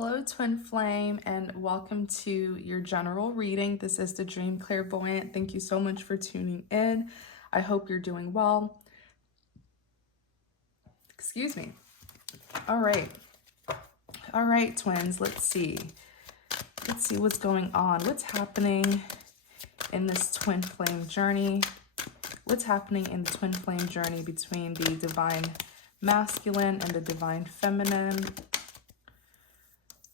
Hello, Twin Flame, and welcome to your general reading. This is the Dream Clairvoyant. Thank you so much for tuning in. I hope you're doing well. Excuse me. All right. All right, twins, let's see. Let's see what's going on. What's happening in this Twin Flame journey? What's happening in the Twin Flame journey between the Divine Masculine and the Divine Feminine?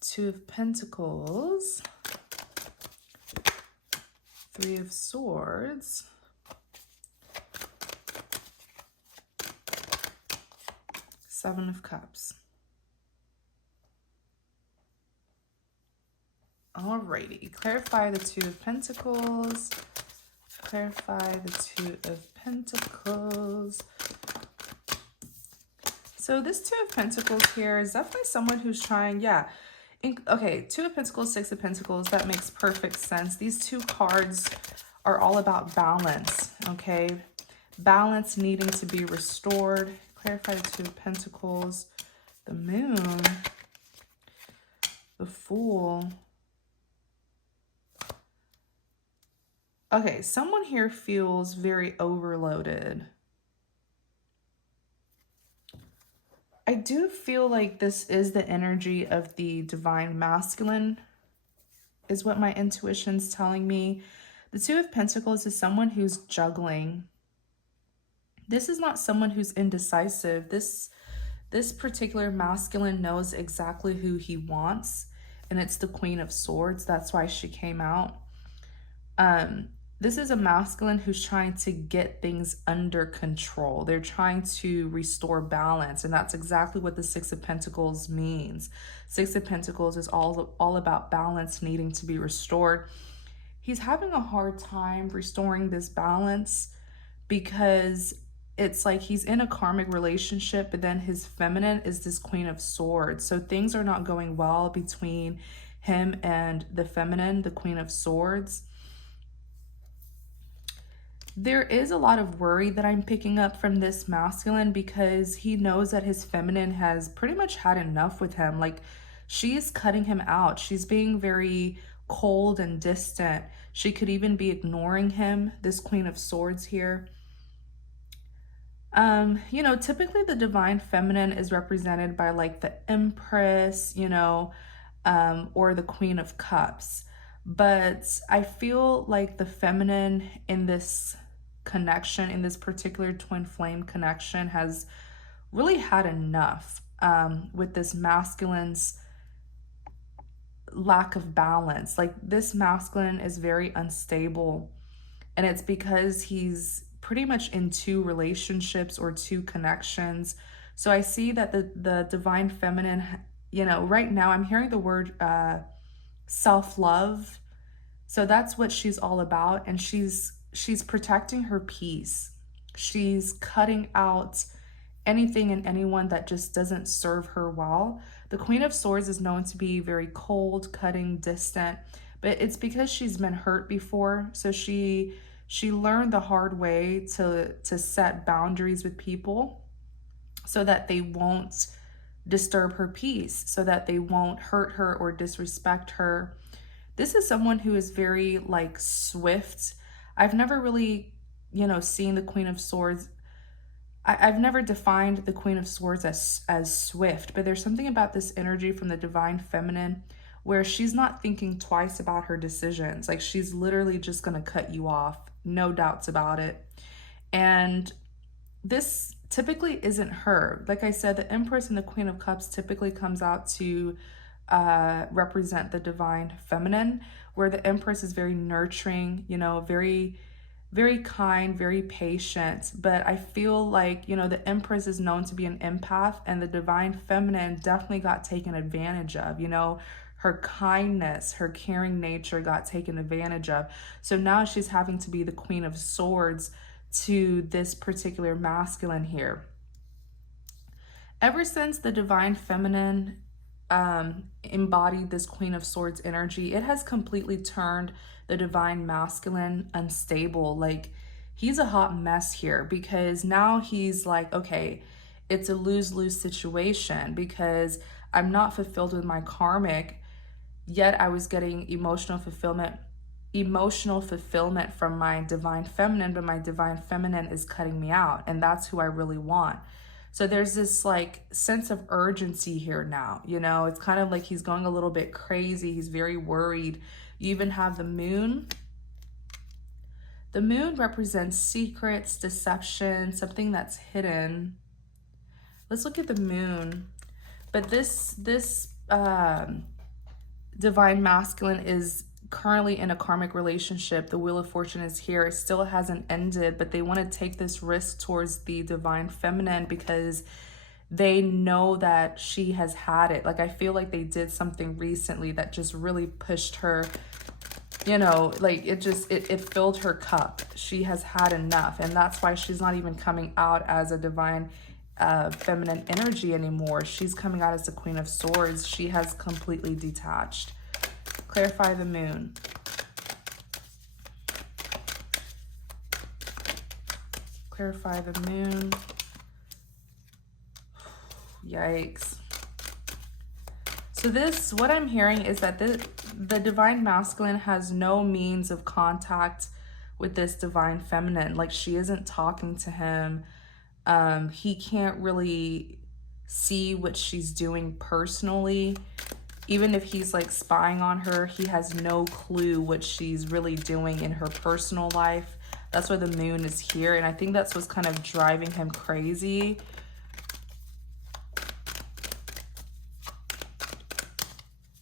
Two of Pentacles, Three of Swords, Seven of Cups. Alrighty, clarify the Two of Pentacles. Clarify the Two of Pentacles. So this Two of Pentacles here is definitely someone who's trying, okay, Two of Pentacles, Six of Pentacles, that makes perfect sense. These two cards are all about balance, okay? Balance needing to be restored. Clarify the Two of Pentacles, the Moon, the Fool. Okay, someone here feels very overloaded. I do feel like this is the energy of the Divine Masculine, is what my intuition's telling me. The Two of Pentacles is someone who's juggling. This is not someone who's indecisive. This particular masculine knows exactly who he wants, and it's the Queen of Swords. That's why she came out. This is a masculine who's trying to get things under control. They're trying to restore balance, and that's exactly what the Six of Pentacles means. Six of Pentacles is all about balance needing to be restored. He's having a hard time restoring this balance because it's like he's in a karmic relationship, but then his feminine is this Queen of Swords. So things are not going well between him and the feminine, the Queen of Swords. There is a lot of worry that I'm picking up from this masculine because he knows that his feminine has pretty much had enough with him. Like, she's cutting him out. She's being very cold and distant. She could even be ignoring him, this Queen of Swords here. You know, typically the Divine Feminine is represented by like the Empress, you know, or the Queen of Cups. But I feel like the feminine in this connection, in this particular twin flame connection, has really had enough with this masculine's lack of balance. Like, this masculine is very unstable, and it's because he's pretty much in two relationships or two connections. So I see that the Divine Feminine, you know, right now I'm hearing the word self-love. So that's what she's all about, and she's protecting her peace. She's cutting out anything and anyone that just doesn't serve her well. The Queen of Swords is known to be very cold, cutting, distant, but it's because she's been hurt before. So she learned the hard way to set boundaries with people so that they won't disturb her peace, so that they won't hurt her or disrespect her. This is someone who is very like swift. I've never really, you know, seen the Queen of Swords. I've never defined the Queen of Swords as swift, but there's something about this energy from the Divine Feminine where she's not thinking twice about her decisions. Like, she's literally just going to cut you off, no doubts about it. And this typically isn't her. Like I said, the Empress and the Queen of Cups typically comes out to represent the Divine Feminine, where the Empress is very nurturing, you know, very, very kind, very patient. But I feel like, you know, the Empress is known to be an empath, and the Divine Feminine definitely got taken advantage of. You know, her kindness, her caring nature got taken advantage of. So now she's having to be the Queen of Swords to this particular masculine here. Ever since the Divine Feminine embodied this Queen of Swords energy, it has completely turned the Divine Masculine unstable. Like, he's a hot mess here because now he's like, okay, it's a lose-lose situation because I'm not fulfilled with my karmic, yet I was getting emotional fulfillment from my divine feminine, but my divine feminine is cutting me out, and that's who I really want. So there's this like sense of urgency here now, you know, it's kind of like he's going a little bit crazy. He's very worried. You even have the moon. The moon represents secrets, deception, something that's hidden. Let's look at the moon. But this divine masculine is currently in a karmic relationship. The Wheel of Fortune is here. It still hasn't ended, but they want to take this risk towards the divine feminine because they know that she has had it. Like, I feel like they did something recently that just really pushed her, you know, like it filled her cup. She has had enough, and that's why she's not even coming out as a divine feminine energy anymore. She's coming out as the Queen of Swords. She has completely detached. Clarify the moon. Clarify the moon. Yikes. So this, what I'm hearing is that the divine masculine has no means of contact with this divine feminine. Like, she isn't talking to him. He can't really see what she's doing personally. Even if he's like spying on her, he has no clue what she's really doing in her personal life. That's why the moon is here. And I think that's what's kind of driving him crazy.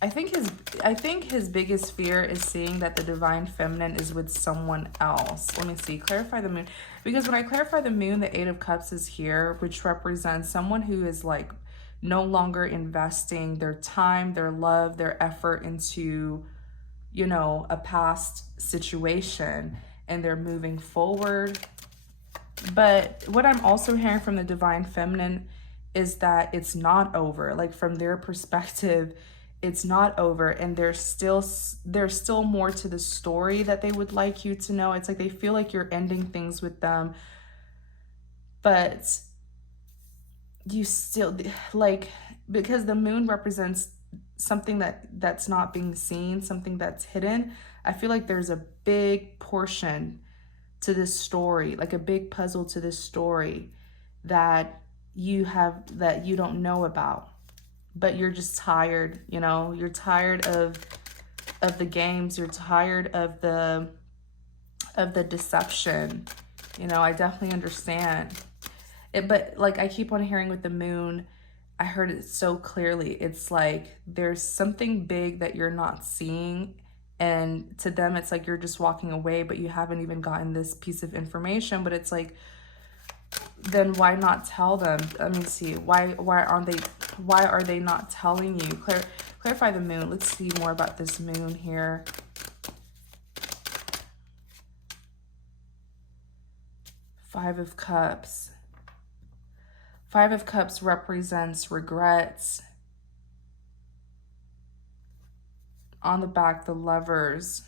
I think his biggest fear is seeing that the divine feminine is with someone else. Let me see. Clarify the moon. Because when I clarify the moon, the Eight of Cups is here, which represents someone who is like no longer investing their time, their love, their effort into, you know, a past situation, and they're moving forward. But what I'm also hearing from the divine feminine is that it's not over. Like, from their perspective, it's not over, and there's still more to the story that they would like you to know. It's like they feel like you're ending things with them, but you still, like, because the moon represents something that's not being seen, something that's hidden. I feel like there's a big portion to this story, like a big puzzle to this story that you don't know about, but you're just tired, you know, you're tired of the games, you're tired of the deception. You know, I definitely understand it, but like I keep on hearing with the moon, I heard it so clearly. It's like there's something big that you're not seeing, and to them it's like you're just walking away, but you haven't even gotten this piece of information. But it's like, then why not tell them? Let me see. Why are they not telling you? Clarify the moon. Let's see more about this moon here. Five of Cups. Five of Cups represents regrets. On the back, the Lovers.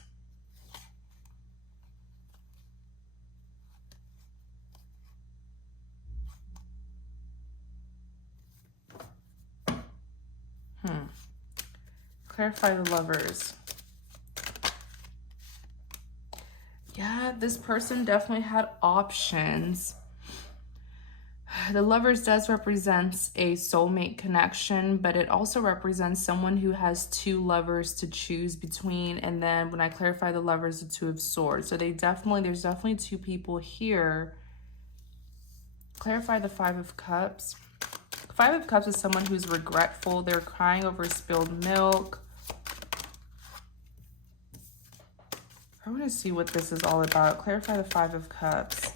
Clarify the Lovers. Yeah, this person definitely had options. The Lovers does represent a soulmate connection, but it also represents someone who has two lovers to choose between. And then when I clarify the Lovers, the Two of Swords. So there's definitely two people here. Clarify the Five of Cups. Five of Cups is someone who's regretful. They're crying over spilled milk. I want to see what this is all about. Clarify the Five of Cups.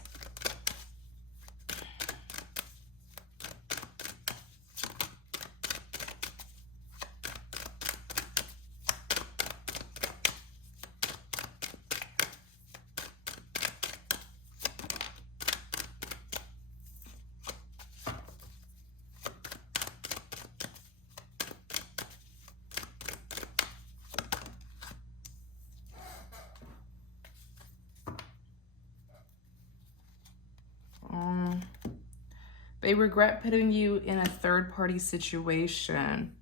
They regret putting you in a third-party situation.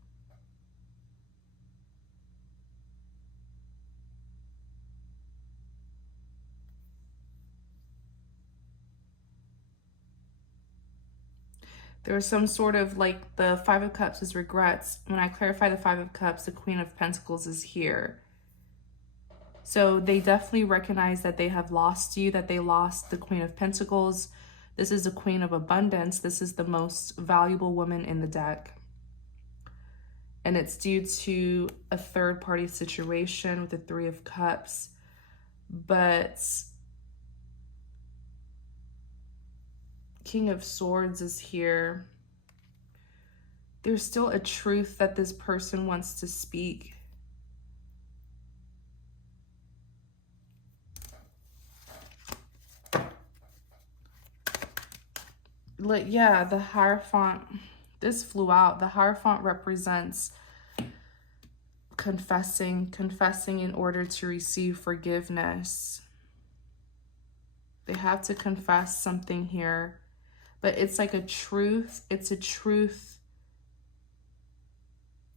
There's some sort of like the Five of Cups is regrets. When I clarify the Five of Cups, the Queen of Pentacles is here. So they definitely recognize that they have lost you, that they lost the Queen of Pentacles. This is the Queen of Abundance. This is the most valuable woman in the deck. And it's due to a third-party situation with the Three of Cups. But King of Swords is here. There's still a truth that this person wants to speak. Yeah, the Hierophant, this flew out. The Hierophant represents confessing in order to receive forgiveness. They have to confess something here, but it's like a truth. It's a truth.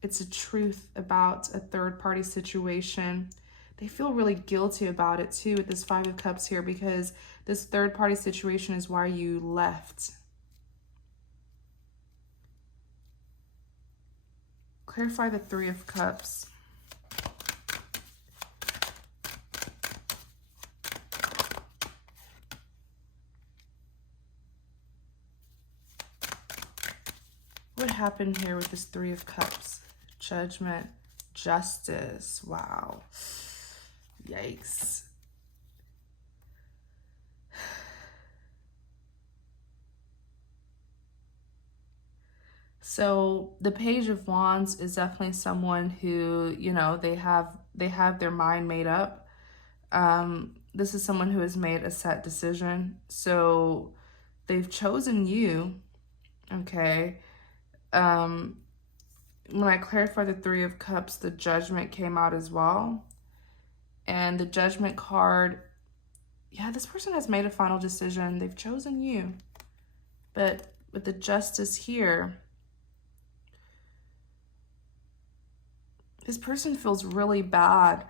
It's a truth about a third-party situation. They feel really guilty about it too with this Five of Cups here, because this third-party situation is why you left. Clarify the Three of Cups. What happened here with this Three of Cups? Judgment, justice. Wow. Yikes. So the Page of Wands is definitely someone who, you know, they have their mind made up. This is someone who has made a set decision. So they've chosen you, okay? When I clarify the Three of Cups, the Judgment came out as well. And the Judgment card, yeah, this person has made a final decision. They've chosen you. But with the Justice here, this person feels really bad.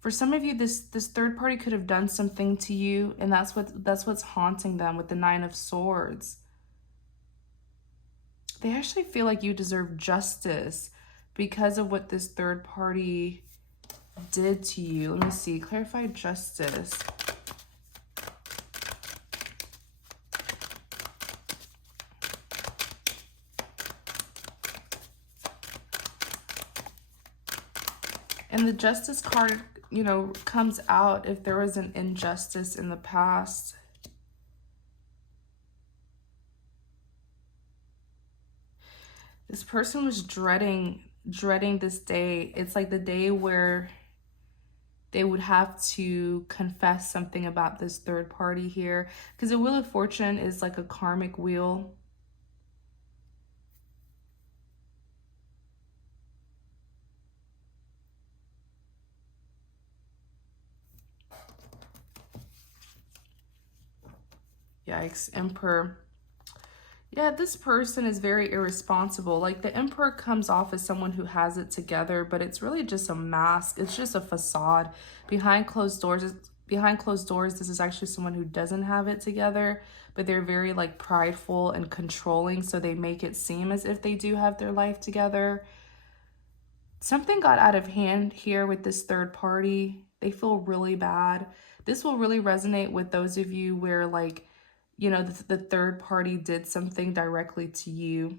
For some of you, this third party could have done something to you, and that's what's haunting them with the Nine of Swords. They actually feel like you deserve justice because of what this third party did to you. Let me see. Clarify justice. And the Justice card, you know, comes out if there was an injustice in the past. This person was dreading this day. It's like the day where they would have to confess something about this third party here. Because the Wheel of Fortune is like a karmic wheel. Yikes, Emperor. Yeah, this person is very irresponsible. Like the Emperor comes off as someone who has it together, but it's really just a mask. It's just a facade. Behind closed doors, this is actually someone who doesn't have it together, but they're very like prideful and controlling, so they make it seem as if they do have their life together. Something got out of hand here with this third party. They feel really bad. This will really resonate with those of you where, like, you know, the third party did something directly to you.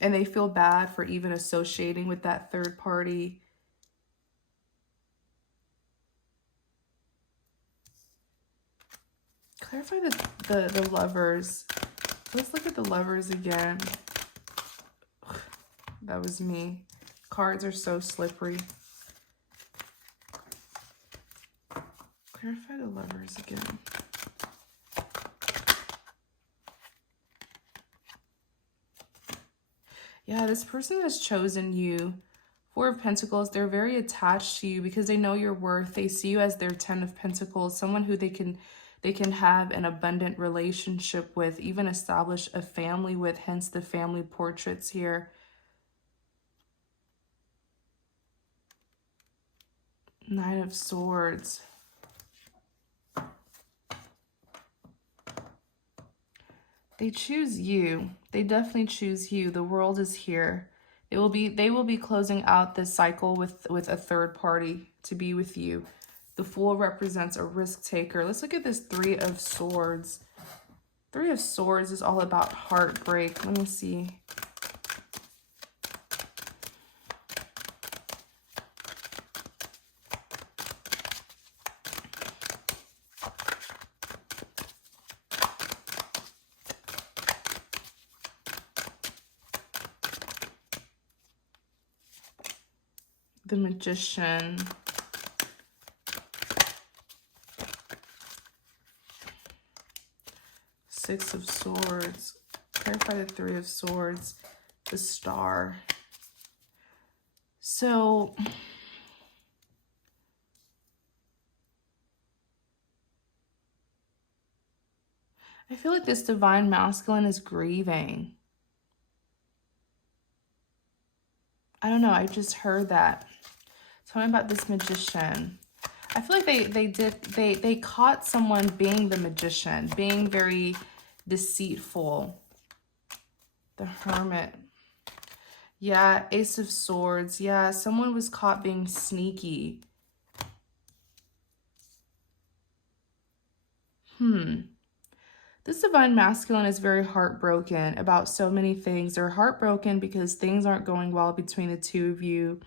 And they feel bad for even associating with that third party. Clarify the Lovers. Let's look at the Lovers again. That was me. Cards are so slippery. Clarify the Lovers again. Yeah, this person has chosen you. Four of Pentacles, they're very attached to you because they know your worth. They see you as their Ten of Pentacles, someone who they they can have an abundant relationship with, even establish a family with, hence the family portraits here. Nine of Swords. They choose you. They definitely choose you. The world is here. They will be closing out this cycle with a third party to be with you. The Fool represents a risk taker. Let's look at this Three of Swords. Three of Swords is all about heartbreak. Let me see. The Magician. Six of Swords. Clarify the Three of Swords. The Star. So I feel like this divine masculine is grieving. I don't know. I just heard that. Tell me about this Magician. I feel like they caught someone being the magician, being very deceitful. The Hermit. Yeah, Ace of Swords. Yeah, someone was caught being sneaky. This divine masculine is very heartbroken about so many things. They're heartbroken because things aren't going well between the two of you.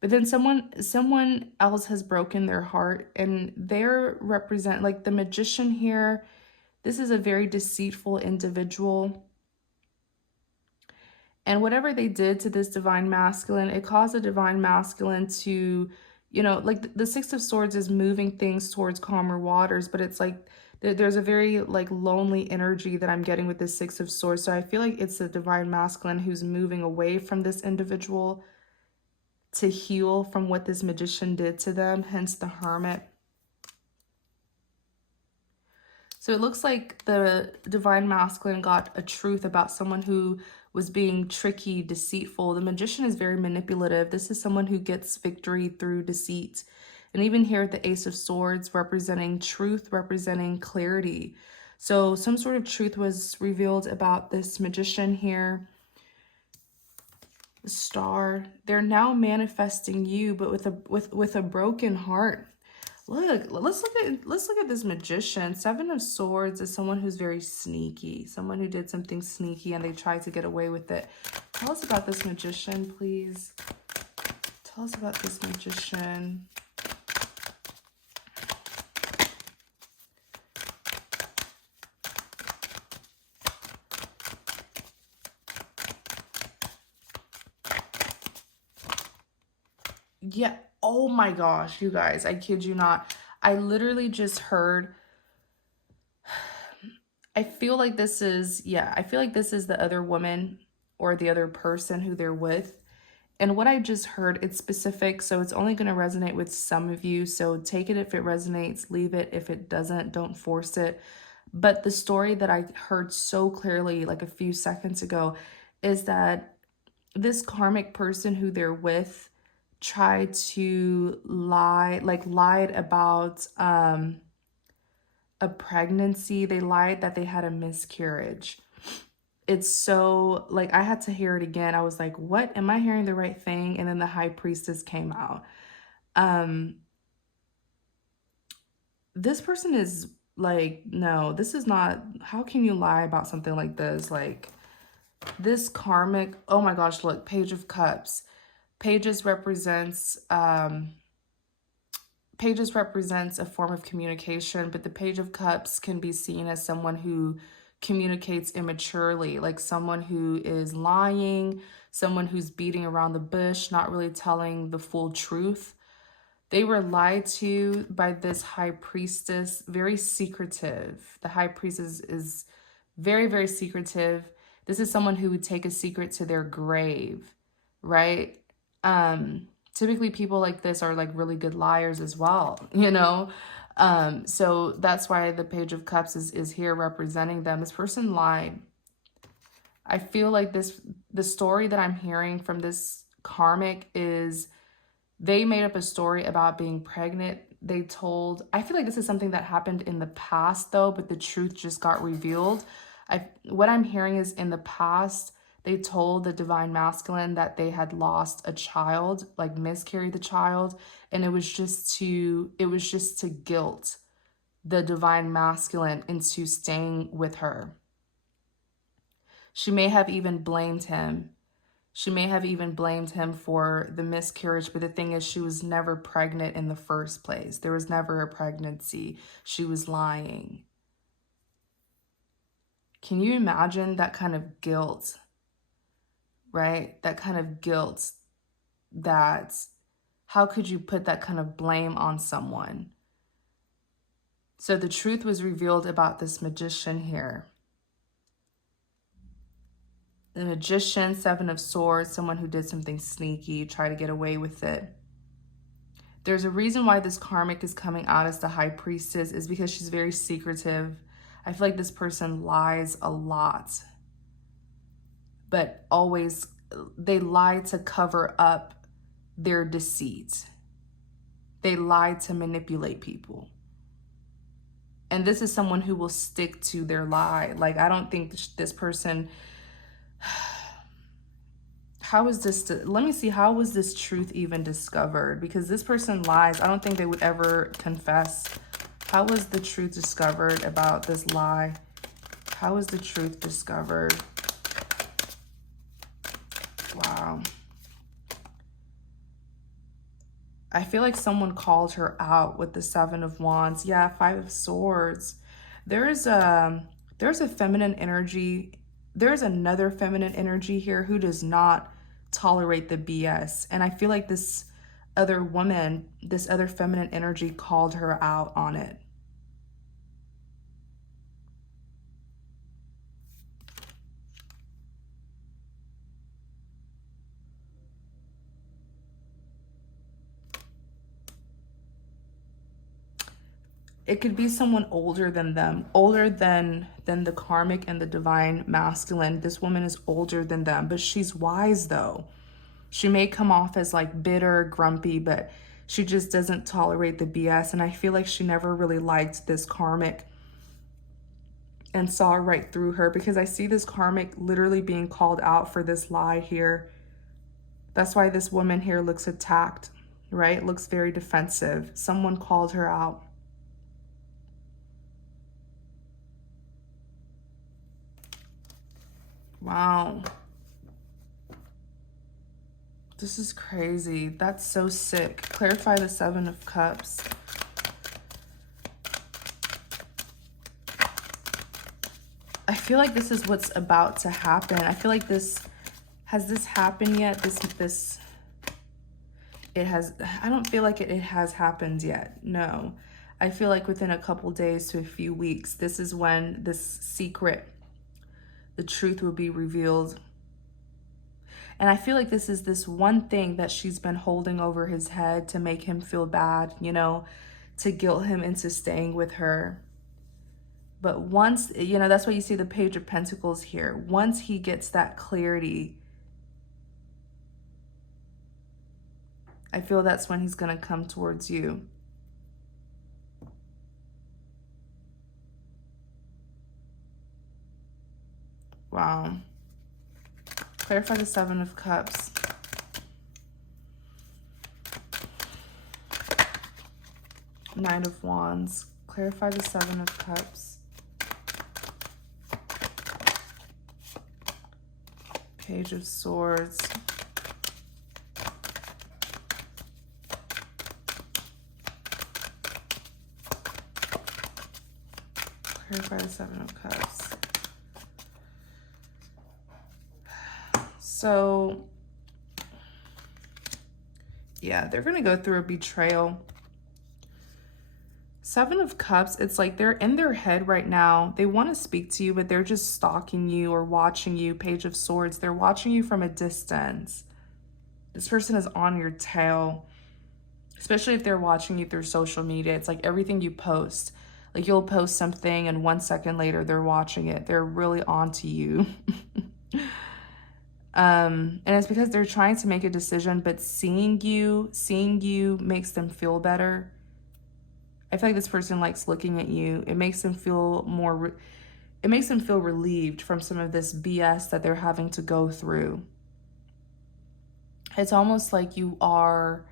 But then someone else has broken their heart, and they're represent, like the Magician here. This is a very deceitful individual. And whatever they did to this divine masculine, it caused the divine masculine to, you know, like the Six of Swords is moving things towards calmer waters, but it's like there's a very like lonely energy that I'm getting with this Six of Swords. So I feel like it's the divine masculine who's moving away from this individual to heal from what this Magician did to them, hence the Hermit. So it looks like the divine masculine got a truth about someone who was being tricky, deceitful. The Magician is very manipulative. This is someone who gets victory through deceit. And even here at the Ace of Swords, representing truth, representing clarity. So some sort of truth was revealed about this Magician here. The Star. They're now manifesting you, but with a broken heart. Look, let's look at this Magician. Seven of Swords is someone who's very sneaky, someone who did something sneaky and they tried to get away with it. Tell us about this Magician, please. Tell us about this Magician. Yeah. Oh my gosh, you guys, I kid you not. I literally just heard, I feel like this is, yeah, I feel like this is the other woman or the other person who they're with. And what I just heard, it's specific, so it's only going to resonate with some of you. So take it if it resonates, leave it. If it doesn't, don't force it. But the story that I heard so clearly like a few seconds ago is that this karmic person who they're with tried to lied about a pregnancy. They lied that they had a miscarriage. It's so, like, I had to hear it again. I was like, what? Am I hearing the right thing? And then the High Priestess came out. This person is like, no, this is not, how can you lie about something like this? Like, this karmic, oh my gosh, look, Page of Cups. Pages represents a form of communication, but the Page of Cups can be seen as someone who communicates immaturely, like someone who is lying, someone who's beating around the bush, not really telling the full truth. They were lied to by this High Priestess, very secretive. The High Priestess is very, very secretive. This is someone who would take a secret to their grave, right? Typically people like this are like really good liars as well, you know? So that's why the Page of Cups is here representing them. This person lied. I feel like the story that I'm hearing from this karmic is they made up a story about being pregnant. I feel like this is something that happened in the past though, but the truth just got revealed. What I'm hearing is in the past, they told the divine masculine that they had lost a child, like miscarried the child, and it was just to guilt the divine masculine into staying with her. She may have even blamed him. She may have even blamed him for the miscarriage, but the thing is, she was never pregnant in the first place. There was never a pregnancy. She was lying. Can you imagine that kind of guilt, right? That kind of guilt, that how could you put that kind of blame on someone? So the truth was revealed about this magician here. The magician, Seven of Swords, someone who did something sneaky, try to get away with it. There's a reason why this karmic is coming out as the high priestess, is because she's very secretive. I feel like this person lies a lot, but always they lie to cover up their deceit. They lie to manipulate people. And this is someone who will stick to their lie. Like, I don't think this person... How is this, let me see, how was this truth even discovered? Because this person lies. I don't think they would ever confess. How was the truth discovered about this lie? How was the truth discovered? Wow. I feel like someone called her out with the Seven of Wands. Yeah, Five of Swords. There's a feminine energy. There's another feminine energy here who does not tolerate the BS. And I feel like this other woman, this other feminine energy called her out on it. It could be someone older than them, older than the karmic and the divine masculine. This woman is older than them, but she's wise though. She may come off as like bitter, grumpy, but she just doesn't tolerate the BS. And I feel like she never really liked this karmic and saw right through her, because I see this karmic literally being called out for this lie here. That's why this woman here looks attacked, right? Looks very defensive. Someone called her out. Wow. This is crazy. That's so sick. Clarify the Seven of Cups. I feel like this is what's about to happen. I feel like has this happened yet? I don't feel like it has happened yet. No. I feel like within a couple days to a few weeks, this is when this secret, the truth will be revealed. And I feel like this is this one thing that she's been holding over his head to make him feel bad, you know, to guilt him into staying with her. But once, you know, that's why you see the Page of Pentacles here. Once he gets that clarity, I feel that's when he's going to come towards you. Wow. Clarify the Seven of Cups. Knight of Wands. Clarify the Seven of Cups. Page of Swords. Clarify the Seven of Cups. So, yeah, they're going to go through a betrayal. Seven of Cups, it's like they're in their head right now. They want to speak to you, but they're just stalking you or watching you. Page of Swords, they're watching you from a distance. This person is on your tail. especially if they're watching you through social media. It's like everything you post. Like you'll post something and 1 second later they're watching it. They're really onto you. And it's because they're trying to make a decision, but seeing you makes them feel better. I feel like this person likes looking at you. It makes them feel more, it makes them feel relieved from some of this BS that they're having to go through. It's almost like you are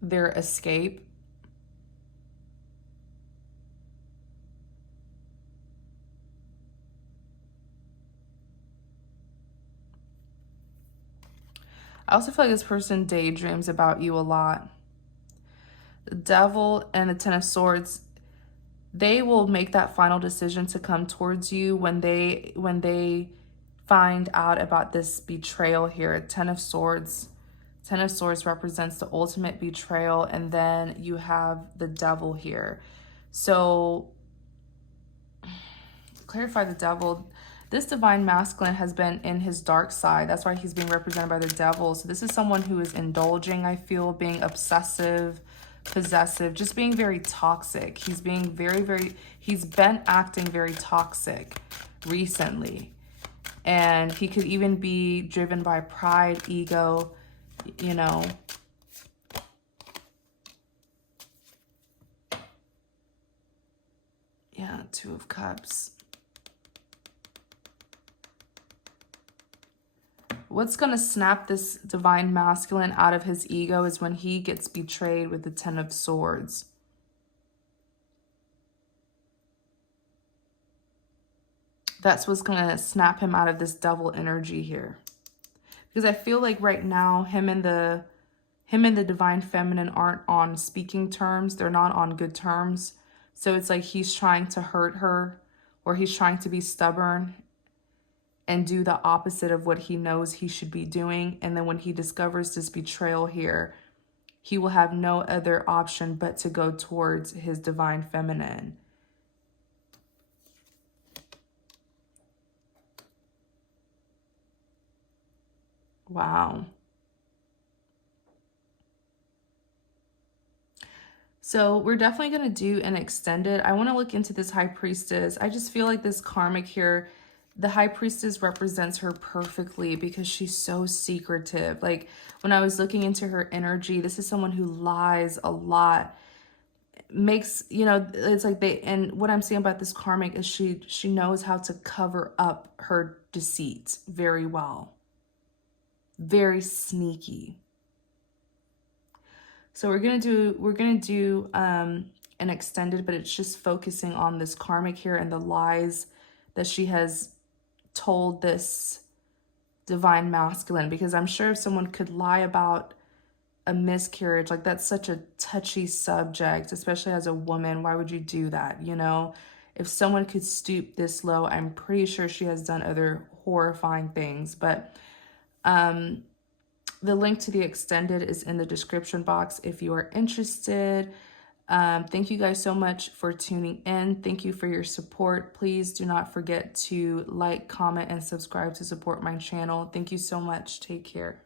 their escape. I also feel like this person daydreams about you a lot. The Devil and the Ten of Swords, they will make that final decision to come towards you when they find out about this betrayal here. Ten of Swords. Ten of Swords represents the ultimate betrayal, and then you have the Devil here. So, clarify the Devil. This divine masculine has been in his dark side. That's why he's being represented by the Devil. So this is someone who is indulging, I feel, being obsessive, possessive, just being very toxic. He's being he's been acting very toxic recently. And he could even be driven by pride, ego, you know. Yeah, Two of Cups. What's going to snap this divine masculine out of his ego is when he gets betrayed with the Ten of Swords. That's what's going to snap him out of this devil energy here. Because I feel like right now, him and the divine feminine aren't on speaking terms. They're not on good terms. So it's like he's trying to hurt her, or he's trying to be stubborn and do the opposite of what he knows he should be doing. And then when he discovers this betrayal here, he will have no other option but to go towards his divine feminine. Wow. So we're definitely going to do an extended. I want to look into this High Priestess. I just feel like this Karmic here, the High Priestess represents her perfectly because she's so secretive. Like when I was looking into her energy, this is someone who lies a lot. Makes, you know, it's like and what I'm saying about this Karmic is she knows how to cover up her deceit very well. Very sneaky. So we're gonna do an extended, but it's just focusing on this Karmic here and the lies that she has told this divine masculine, because I'm sure if someone could lie about a miscarriage, like that's such a touchy subject, especially as a woman. Why would you do that? You know, if someone could stoop this low, I'm pretty sure she has done other horrifying things. But the link to the extended is in the description box if you are interested. Thank you guys so much for tuning in. Thank you for your support. Please do not forget to like, comment, and subscribe to support my channel. Thank you so much. Take care.